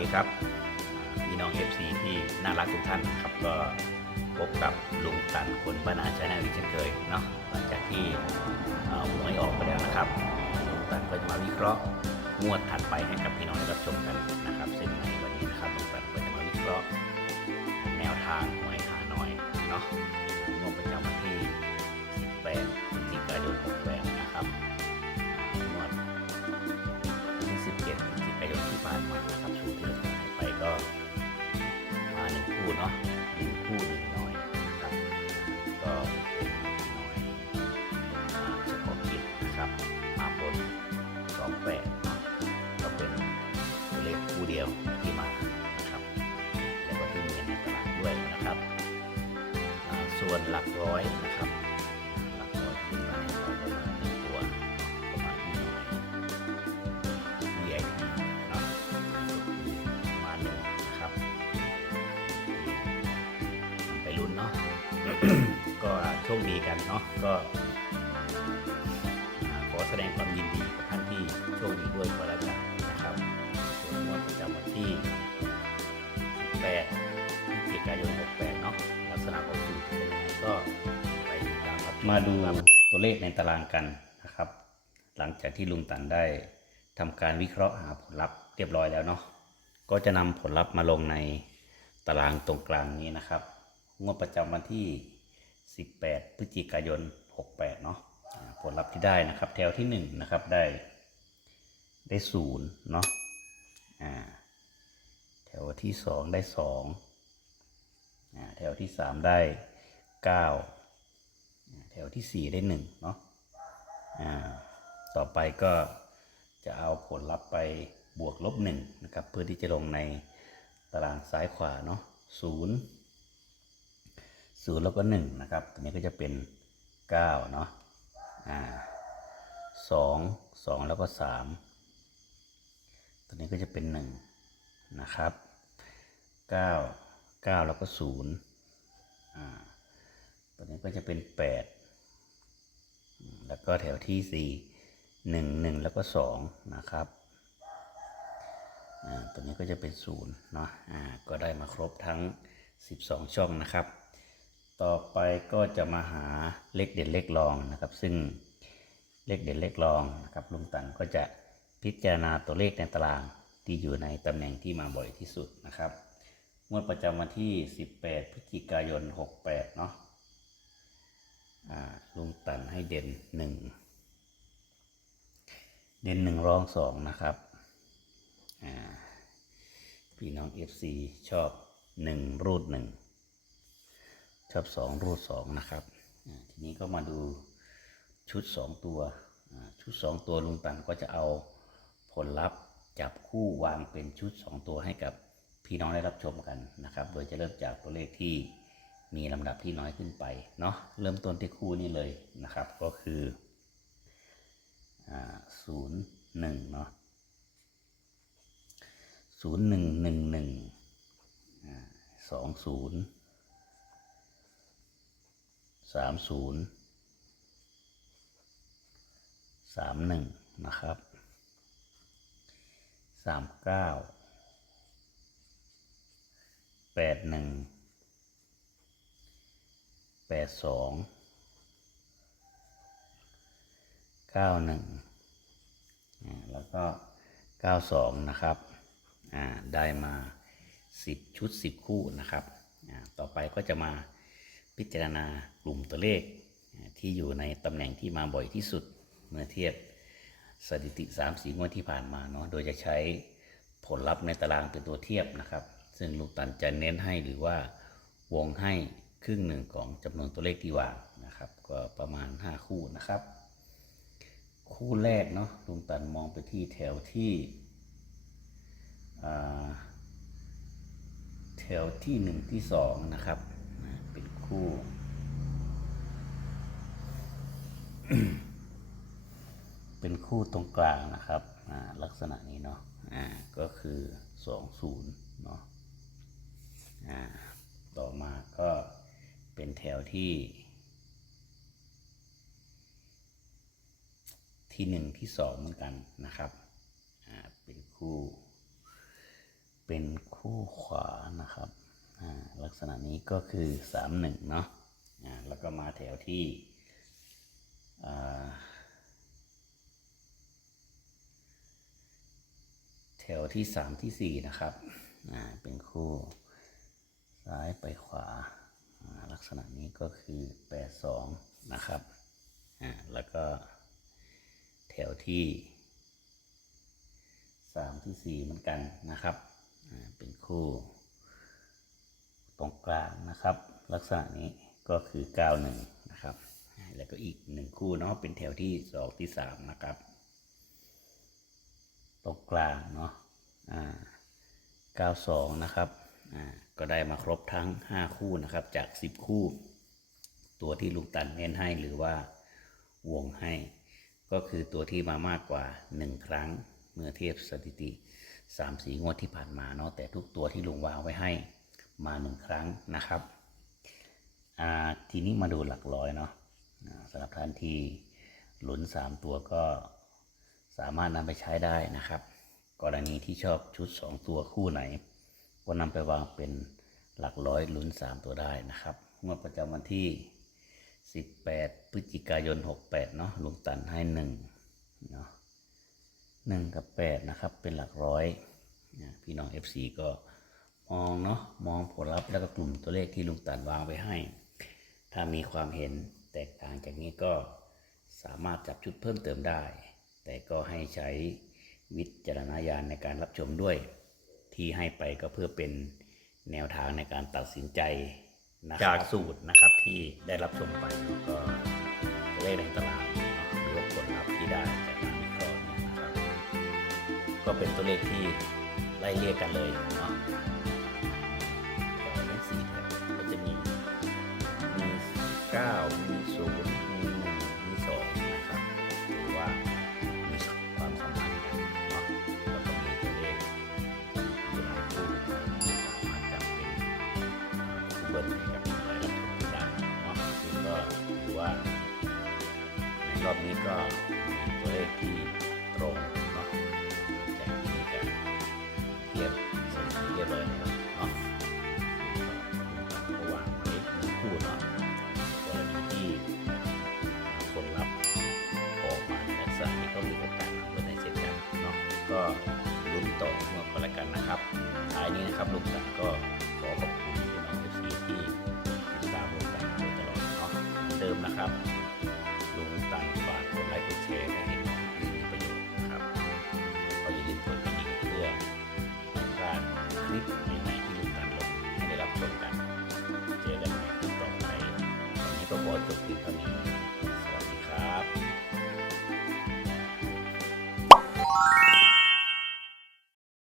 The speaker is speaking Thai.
ดีครับพี่น้อง FC ที่น่ารักทุกท่านครับก็พบกับลุงตันคนบ้านาชาแนลอีกเช่นเคยเนาะหลังจากที่หวยออกไปแล้วนะครับลุงตันก็จะมาวิเคราะห์งวดถัดไปให้กับพี่น้องได้รับชมกันนะครับซึ่งในวันนี้นะครับลุงตันก็จะมาวิเคราะห์แนวทางหวยหาหน่อยเนาะงวดประจำวันที่ 18พฤศจิกายน68 คู่เดียวที่มานะครับแล้วก็ที่มีในตลาดด้วยนะครับ ส่วนหลักร้อยนะครับหลักร้อยที่มาในเราประมาณหนึ่งตัวประมาณนี้หน่อย VIP เนาะประมาหนึ่งนะครับไปลุ้นเนาะก็โชคดีกันเนาะก็ขอแสดงความยินดีกับท่านที่โชคดีด้วยก็แล้ว มาดูตัวเลขในตารางกันนะครับ หลังจากที่ลุงตันได้ทำการวิเคราะห์หาผลลัพธ์เรียบร้อยแล้วเนาะก็จะนำผลลัพธ์มาลงในตารางตรงกลางนี้นะครับงวดประจำวันที่ 18 พฤศจิกายน 68 เนาะผลลัพธ์ที่ได้นะครับ แถวที่ 1 นะครับได้ได้ศูนย์เนาะอ่าแถวที่ 2 ได้2อ่าแถวที่ 3 ได้9อ่า แถวที่ 4 ได้1เนาะอ่าต่อไปก็จะเอาผลลัพธ์ไปบวกลบหนึ่งนะครับเพื่อที่จะลงในตารางซ้ายขวาเนาะศูนย์ศูนย์แล้วก็หนึ่งนะครับตัวนี้ก็จะเป็นเก้าเนาะอ่าสองสองแล้วก็สามตัวนี้ก็จะเป็นหนึ่งนะครับเก้าเก้าแล้วก็ศูนย์อ่าตัวนี้ก็จะเป็นแปด แล้วก็แถวที่สี่หนึ่งหนึ่งแล้วก็สองนะครับอ่าตัวนี้ก็จะเป็นศูนย์เนาะอ่าก็ได้มาครบทั้ง 12 ช่องนะครับ ต่อไปก็จะมาหาเลขเด่นเลขรองนะครับ ซึ่งเลขเด่นเลขรองนะครับลุงตันก็จะพิจารณาตัวเลขในตารางที่อยู่ในตำแหน่งที่มาบ่อยที่สุดนะครับงวดประจำวันที่ 18 พฤศจิกายน 68 เนาะ ลุงตันให้เด่นหนึ่งเด่นหนึ่งรองสองนะครับพี่น้อง FC ชอบหนึ่งรูดหนึ่งชอบสองรูดสองนะครับ ทีนี้ก็มาดูชุดสองตัว ชุดสองตัวลุงตันก็จะเอาผลลัพธ์จับคู่วางเป็นชุดสองตัวให้กับพี่น้องได้รับชมกันนะครับ โดยจะเริ่มจากตัวเลขที่ มีลำดับที่น้อยขึ้นไปเนาะเริ่มต้นที่คู่นี้เลยนะครับ ก็คือศูนย์หนึ่งเนาะศูนย์หนึ่งหนึ่งหนึ่งสองศูนย์สามศูนย์สามหนึ่งนะครับสามเก้าแปดหนึ่ง แปดสองเก้าหนึ่งแล้วก็เก้าสองนะครับได้มาสิบชุดสิบคู่นะครับ ต่อไปก็จะมาพิจารณากลุ่มตัวเลขที่อยู่ในตำแหน่งที่มาบ่อยที่สุดเมื่อเทียบสถิติ3ามสีงวดที่ผ่านมาเนาะ โดยจะใช้ผลลัพธ์ในตารางเป็นตัวเทียบนะครับ ซึ่งลูกตันจะเน้นให้หรือว่าวงให้ ครึ่งหนึ่งของจำนวนตัวเลขที่วางนะครับ ก็ประมาณ 5 คู่นะครับ คู่แรกเนาะลุงตันมองไปที่แถวที่แถวที่หนึ่งที่สองนะครับเป็นคู่เป็นคู่ตรงกลางนะครับลักษณะนี้เนาะก็คือสองศูนย์เนาะอ่าต่อมาก็ เป็นแถวที่ที่หนึ่งที่สองเหมือนกันนะครับอ่าเป็นคู่ เป็นคู่ขวานะครับอ่าลักษณะนี้ก็คือสามหนึ่งเนาะอ่าแล้วก็มาแถวที่แถวที่สามที่สี่นะครับอ่าเป็นคู่ซ้ายไปขวา ลักษณะนี้ก็คือแปดสองนะครับอ่าแล้วก็แถวที่สามที่สี่เหมือนกันนะครับอ่าเป็นคู่ ตรงกลางนะครับ ลักษณะนี้ก็คือเก้าหนึ่งนะครับ แล้วก็อีกหนึ่งคู่เนาะเป็นแถวที่สองที่สามนะครับ ตรงกลางเนาะอ่า92 นะครับ ก็ได้มาครบทั้ง 5 คู่นะครับ จาก 10 คู่ ตัวที่ลุงตันเน้นให้หรือว่าวงให้ ก็คือตัวที่มามากกว่า 1 ครั้ง เมื่อเทียบสถิติ3 4งวดที่ผ่านมาเนาะแต่ทุกตัวที่ลุงวางไว้ให้มา 1 ครั้งนะครับทีนี้มาดูหลักร้อยเนาะสำหรับท่านที่หลุน 3 ตัวก็สามารถนำไปใช้ได้นะครับ กรณีที่ชอบชุด 2 ตัวคู่ไหน ก็นำไปวางเป็นหลักร้อยลุ้น 3 ตัวได้นะครับ งวดประจำวันที่ 18 พฤศจิกายน 68 เนาะลุงตันให้ 1 เนาะ1กับ 8 นะครับ เป็นหลักร้อยนะพี่น้อง FC ก็มองเนาะมองผลลัพธ์แล้วก็กลุ่มตัวเลขที่ลุงตันวางไว้ให้ ถ้ามีความเห็นแตกต่างจากนี้ก็สามารถจับชุดเพิ่มเติมได้ แต่ก็ให้ใช้วิจารณญาณในการรับชมด้วย ที่ให้ไปก็เพื่อเป็นแนวทางในการตัดสินใจจากสูตรนะครับที่ได้รับชมไปแล้วก็เลขในตลาดหรือว่าผลลัพธ์ที่ได้จากการวิเคราะห์เนี่ยนะครับ ก็เป็นตัวเลขที่ไล่เรียกกันเลยเนาะแถวทั้งสี่แถวก็จะมีมีเก้ามีศูนย์ อบนี้ก็มีตัวเลขที่ตรงเนาะจากที่การเทียบสถิติเรียบร้อยแล้วเนาะก็วางไว้หนึ่งคู่เนาะกรณีที่ผลลัพธ์ออกมาในลักษณะนี้ก็มีโอกาสนำไปในเช่นกันเนาะก็ลุ้นต่อเมื่อก็แล้วกันนะครับท้ายนี้นะครับลุงตันก็ขอขอบคุณพี่น้องเอฟซีที่